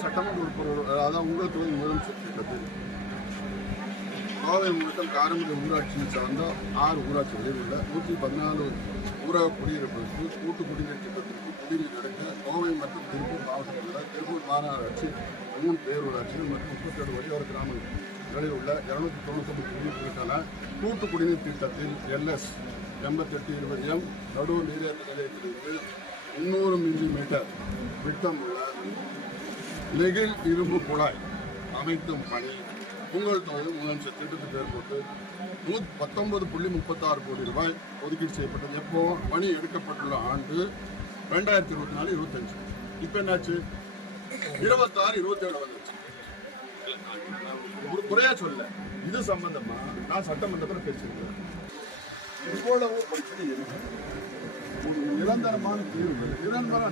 சட்டமன்ற உறுப்பினர் அதாவது உங்கள் தொகுதி முதலமைச்சர் திட்டத்தில் கோவை மாவட்டம் காரமடை ஊராட்சியை சார்ந்த 6 ஊராட்சிகளில் உள்ள 114 ஊரக குடியிருப்புகளுக்கு கூட்டு குடிநீர் திட்டத்திற்கு குடிநீர் எடுக்க கோவை மற்றும் திருப்பூர் மாவட்டத்தில் உள்ள திருப்பூர் மாநகராட்சி 3 பேரூராட்சிகள் மற்றும் 37 வழியோர கிராமங்களில் உள்ள 299 குடிநீர்களுக்கான கூட்டு குடிநீர் திட்டத்தில் LS 8820M நடுவு நீரேற்ற நிலையத்திலிருந்து 300 மில்லிமீட்டர் விட்டம் உள்ள நெகிழ் இரும்பு குழாய் அமைக்கும் பணி உங்கள் தொகுதி முதலமைச்சர் திட்டத்துக்கு ஏற்பட்டு 19.36 கோடி ரூபாய் ஒதுக்கீடு செய்யப்பட்டது. எப்போ பணி எடுக்கப்பட்டுள்ள ஆண்டு 2024-25. இப்போ என்னாச்சு 26-27 வந்துச்சு. ஒரு குறையா சொல்ல இது சம்பந்தமா நான் சட்டமன்றத்தில் பேசியிருக்கேன். இவ்வளவு பிரச்சனை இருக்கு. நிரந்தரமான தீர்வுகள் நிரந்தர